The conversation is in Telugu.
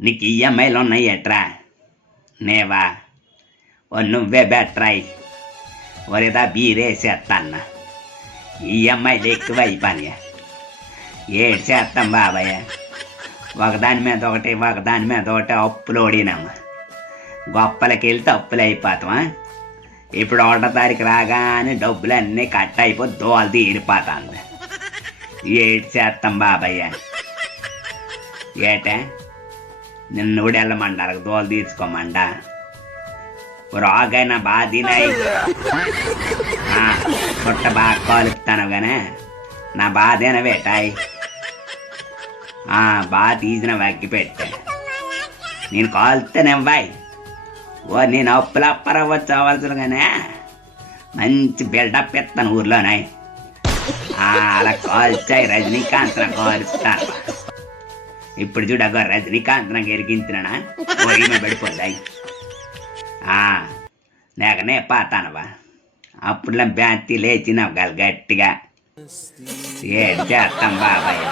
నీకు ఈఎంఐలు ఉన్నాయి ఎట్రా నేవా ఓ నువ్వే బెట్రాయి ఒరేదా బీరేసేస్తాన్న ఈఎంఐలు ఎక్కువ అయిపోయి ఏడు చేస్తాం బాబాయ్ ఒకదాని మీద ఒకటి అప్పులు ఓడినాము గొప్పలకి వెళ్తే అప్పులు అయిపోతామా ఇప్పుడు 1వ తారీఖు రాగానే డబ్బులన్నీ కట్ అయిపోయి దోలు తీరిపోతుంది ఏడు చేస్తాం బాబాయ్ ఏటే నిన్ను కూడా వెళ్ళమంటారు దోలు తీర్చుకోమండా రాగైనా బాగా తినాయి పుట్ట బాగా కాలుపుతాను కానీ నా బాధేనా వేటాయి బాగా తీసిన వగ్గి పెట్టా నేను కాలుతానేవ్వాయి ఓ నేను అప్పులప్పరవ్వచ్చు అవ్వాల్సిన కానీ మంచి బిల్డప్ ఇస్తాను ఊర్లోనాయి అలా కాల్చాయి రజనీకాంత్ కాలుస్తాను ఇప్పుడు చూడగో రజనీకాంత్ నాకు ఎరిగించినా ఓరిమే పడిపోతాయి లేకనే పాతానవా అప్పుడులో బ్యాంతి లేచినావు గట్టిగా ఏడు చేస్తాం బాబాయ్